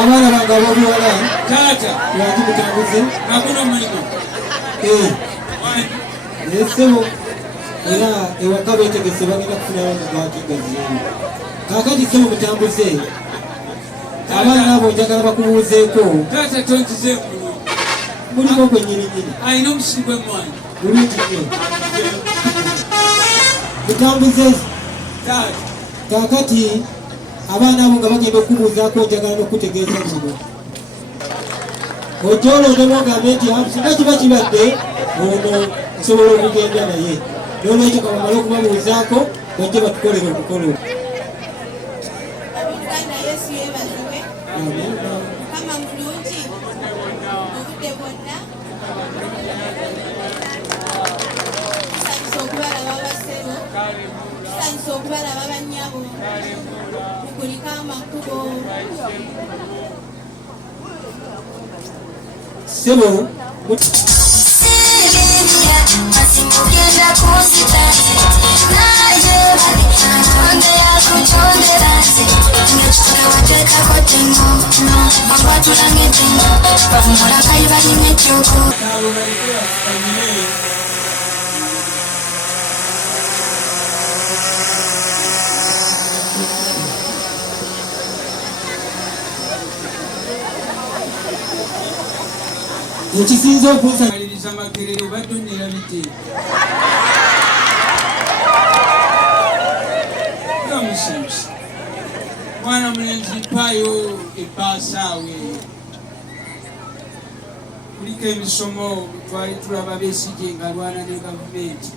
Abana bagabo bwala tata yati mutambuze akuna mulimo yesebo era ewakabe tegese bagenda kufuna bakigazi kakati sebo mutambuze abana abo njagala bakubuuzeeko tata tonzize muliko kwenyini ayina omusigwe mwana bulungi nnyo mutambuze kakati abaana abo nga bagenda okubuuzaako njagala n'okutegeeza muno okyolondemu ogambe nti singa kiba kibadde ono nsobola okugenda naye n'olwekyo kabamale okubabuuzaako bajje batukolere omukolo sebo ekisinza okunsaliriza makerere badonera bite yomusimusi mwana mulenzi mpayo epaasaawe kuliko emisomo twali tulaba Besigye nga alwana ne gavumenti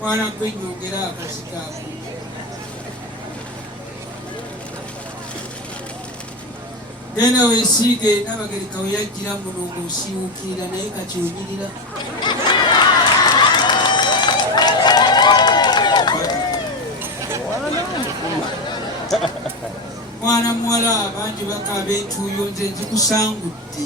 mwana kwenyongera akasikaako genda weesiige Nabagereka we yajjira muno ng'osiiwukirira naye kati onyirira mwana muwala abangi bakaaba entuuyo nze nzikusangudde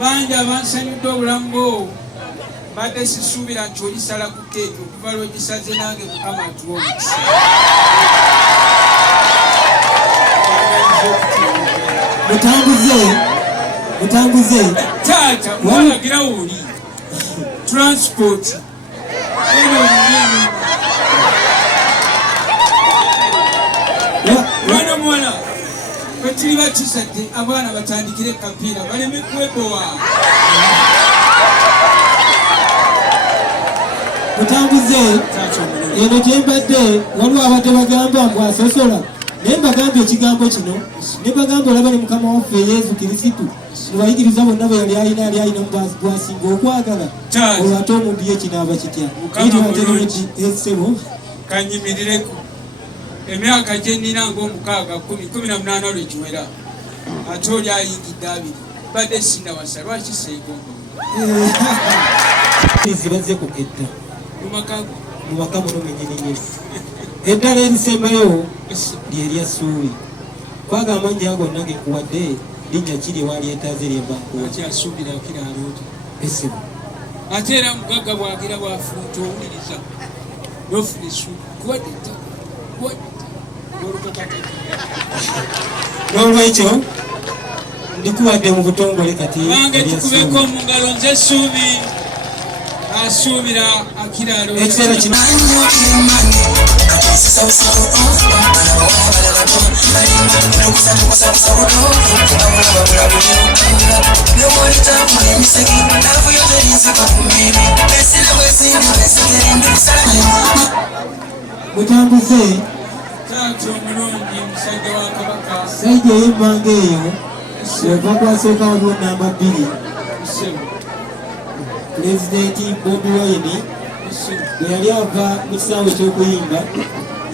bangi abansanyudde obulamu bwo mbadde sisuubira nti olisala ku keeki okuva lw'ogisaze nange Mukama atuwa omukisa mutambuze taata mwalagira woli transport mwana muwala bwetuli bakisadde abaana batandikire kapiira baleme kwebowa mutambuze eno gyembadde waliwo abadde bagamba mbwasosola naye mbagambye ekigambo kino ne bagamba olaba ne Mukama waffe Yesu Kirisitu mubayigiriza bonna bwe yali alina bwasinga okwagala olwo ate omuntu ye kinaaba kitya ssebo kanyimirireko emyaka gye nnina ng'omukaaga 18 lwe giwera ate oli ayingidde 2 badde sinnawasa lwaki seegongo bazze kugetta mu maka muno mwennyininyini eddala erisembayo lyerya Ssuubi kwagamba nja gonna genkuwadde linnya kiri wali etaaze lyebakuwakyasuubira kiraloota esebo ate era mugagga bwagira bwafunta owuliriza nofuna essuubi kuwadde ettaka n'olwekyo ndikuwadde mu butongole kati bange tukubeko mu ngalo nze Ssuubi asuubira akiralo ekiseera kino mutambuze taata omulungi musajja wa Kabaka sajja ey'emmanga eyo ova kwasooka waliwo namba 2 Pulezidenti Bobi Wine bwe yali ava mu kisaawe eky'okuyimba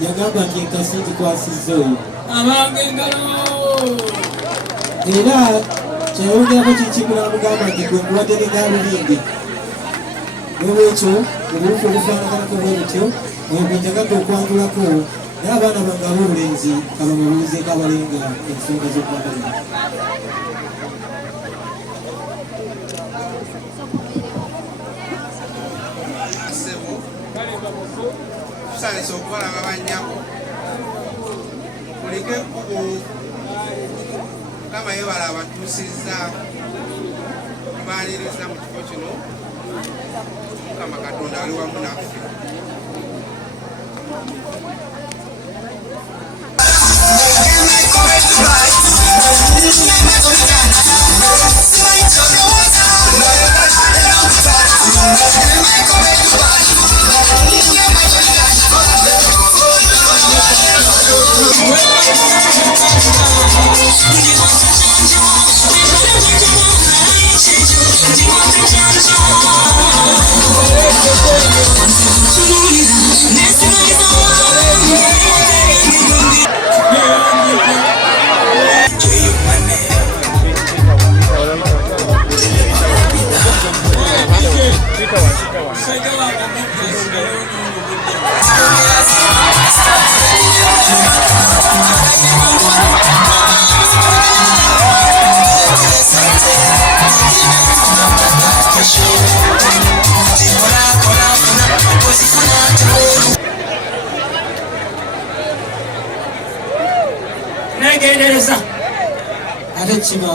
yagamba nti enkasi gikwasizza oyo abange engalo era kyayongerako kikimula mugamba nti gwe nguwadde n'egalubindi n'olwekyo obuufu obufaanaganako bwe butyo oyo njagadde okwanjulako naye abaana bange ab'obulenzi kabamubuuzeeko abalenga ensonga z'okwagalira tusalesa okubalaba bannyabo kulike ekkubo mukama yebala abatuusizza tubaliriza mu kifo kino mukama katonda ali wamu naffe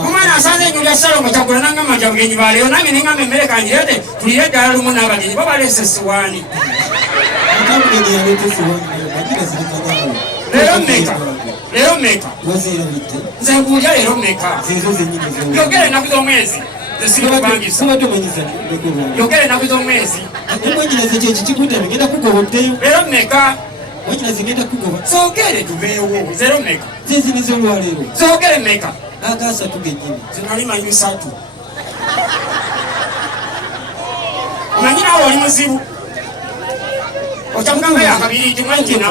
omwana asanze ennyuli asalomo kyagula nangamba nti abagenyi baleero nange nengamba emmere kanjirete tulire eddala lumu n'abagenyi bo baleese esiwaani leero mmeka nze nkuulya leero mmeka yogera ennaku z'omwezi zesikubangisa yogera ennaku z'omwezi leero mmeka zoogere tubeewo zero mmeka zoogere mmeka agasatu genyini zinalimanyi satu omanyi nawe oli muzibu okyamukanga yakabiri timwankina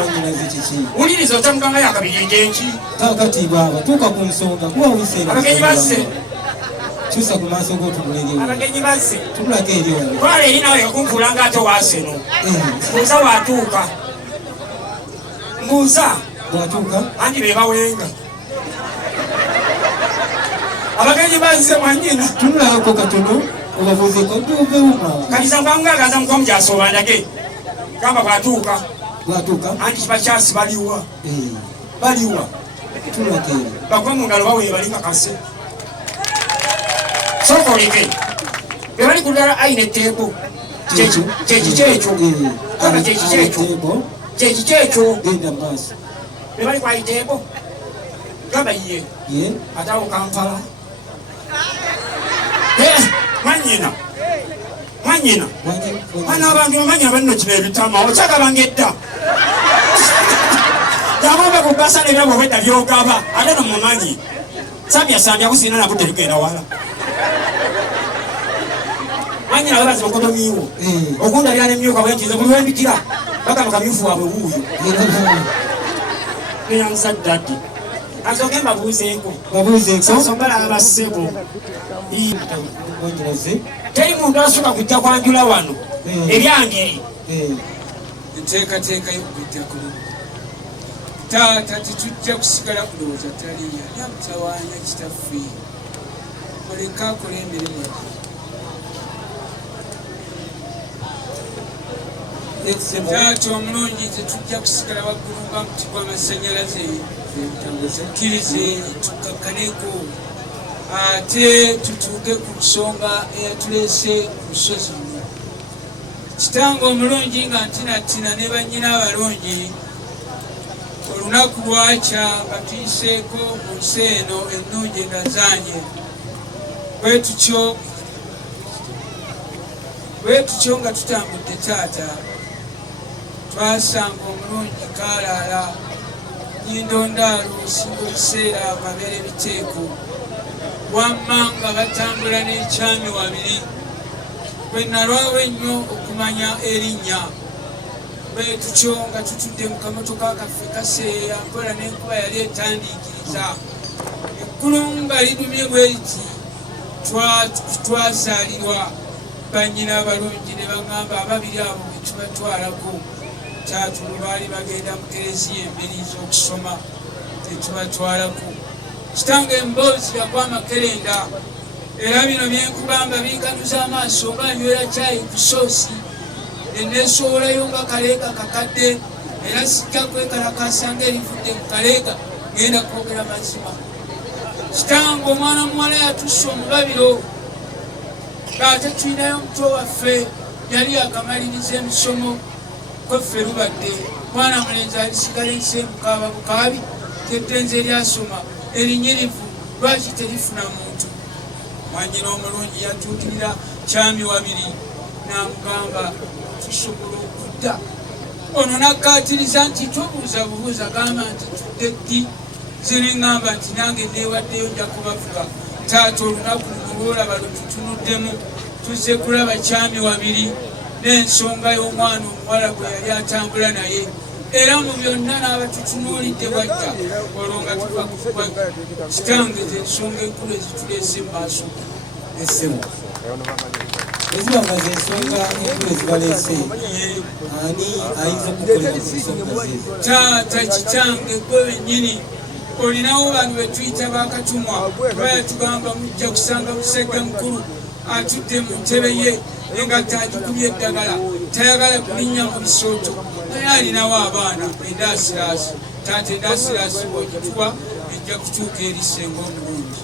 wuliriza okyamukanga yakabiri genki kakati baba tuuka ku nsonga kuba wiseera abagenyi basse kyusa ku maaso g'otunulerewo abagenyi basse tulako eri wano twala eri nawe yakunfuulanga ate waaseno mbuuza watuuka mbuuza bwatuuka anti bebawenga abagenyi bazze mwanyina tunulako katono obabuuzeko duveuma kaliza mbangagaza mukomu gyasobandage gamba bwatuuka anti kibakyasi baliwa tulako eri bakuba mu ngalo bawe balinga kase sokoleke bebali kudala ayina etteeko kyekikekyo aba kyekikekyo genda maaso bebali kwayiteeko gamba ye atawo Kampala mwanyina ana abantu bamanya banno kino ebitama okyagabanga edda yabomba ku basa nebyabo obwedda byogaba ate no mumanyi sabyasambya kusiina nabudde lugenda wala mwanyina webazi okodomiiwo okundabira nemyuka bwenkize buli wembitira bagamba kamyufu waabwe wuuyo eyansaddaddi asooke mbabuuzeeko sobalaba bassebo teri muntu asooka kujja kwanjula wano eryangeri enteekateeka y'okujja kulo taata tetujja kusigala kulowooza taliya yamutawaanya kitaffe oleka akola emirimu taata omulungi tetujja kusigala waggulu nga muti gw'amasannyalaze tukkirize tukakkaneko ate tutuuke ku nsonga eyatuleese ku lusozi luno kitange omulungi nga ntinatina ne bannyina abalungi olunaku lwakya batuyiseeko mu nsi eno ennungi engazaanye bwe tutyo nga tutambudde taata twasanga omulungi kaalaala nyindondaalo osinga okuseera amabeere ebiteeko wamma nga batambula n'ekyami wabiri kwe nalwawo ennyo okumanya erinnya bwe tutyo nga tutudde mu kamotoka kaffe kaseera mpola n'enkuba yali etandiikiriza ekkulu nga lidumye bwe liti twazaalirwa bannyina abalungi ne baŋŋamba ababiri abo be tubatwalako taatu bwe baali bagenda mu kereziya embiriiza okusoma tetubatwalako kitange emboozi yagwa amakerenda era bino byenkugamba binkanuza amaaso nga nywera kyayi ku soosi eneesowolayo nga kaleega kakadde era sijja kwekalakasa ngaerivudde mu kaleega ngenda kwogera mazima kitange omwana muwala yatussa omulabiro ng'ate tulinayo muto waffe yali akamaliriza emisomo kweffe lubadde mwana mulenzi alisigala ensembukaaba bukaabi teddenze eryasoma erinyirivu lwaki terifuna muntu mwanyina omulungi yatuukirira kyami wabiri n'amugamba tusobola okudda ono nakkaatiriza nti tobuuza bubuuza gamba nti tudde ddi zineŋŋamba nti nange neewaddeyo nja kubavuga taata olunaku luno lwolaba lwetutunuddemu tuzze kulaba kyami wabiri n'ensonga y'omwana omuwala gwe yali atambula naye era mu byonna n'abatutunuulidde bwajja olwo nga tuva kukuba kitange zensonga enkulu ezituleese mu maaso essebo ezibanga zensonga enkulu ezibaleese ani ayinza okukolera ku nsonga zezo taata kitange gwe wennyini olinawo bano betuyita bakatumwa kuba yatugamba mujja kusanga musajja mukulu atudde mu ntebe ye engatta agikubye eddagala tayagala kulinnya mu bisooto naye alinawo abaana endaasiraasi taata endaasiraasi bwogituwa ejja kutuuka eri senga omulungi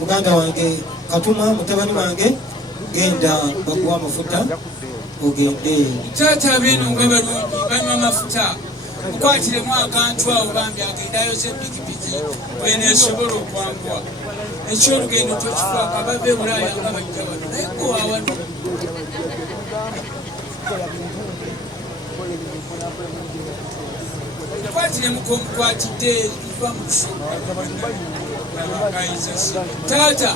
muganda wange Katuma mutabani wange genda bakuwa amafuta ogende taata abeeno nga balungi banywa amafuta mukwatiremu akantu awo bambi agendayo zepikipiki bweneesobola okwanguwa ekyolugendo tokifaako abava e Bulaaya nga bajja wano naye gowawano mukwatiremu komukwatidde liva mu taata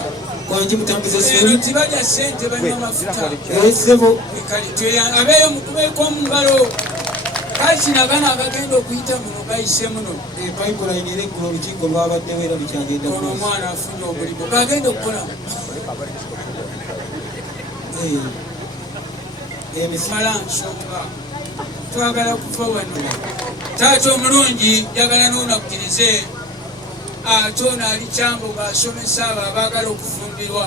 kwanji mutambuze eno tibalya sente banywa amafuta essebo abeeyo mukubeeko mu ngalo kakinagana agagenda okuyita muno gayise muno pipeline era eggula olukiiko lwabaddewo era lukyagenda ono omwana afunye omulimu gagenda okukolamu mala nsonga twagala kuva wano taata omulungi njagala noonakkirize ate ono ali kyambo ng'asomesa abo abaagala okufumbirwa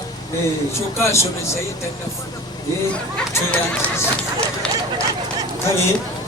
kyokka asomesa ye tannafuna tweyanziza kale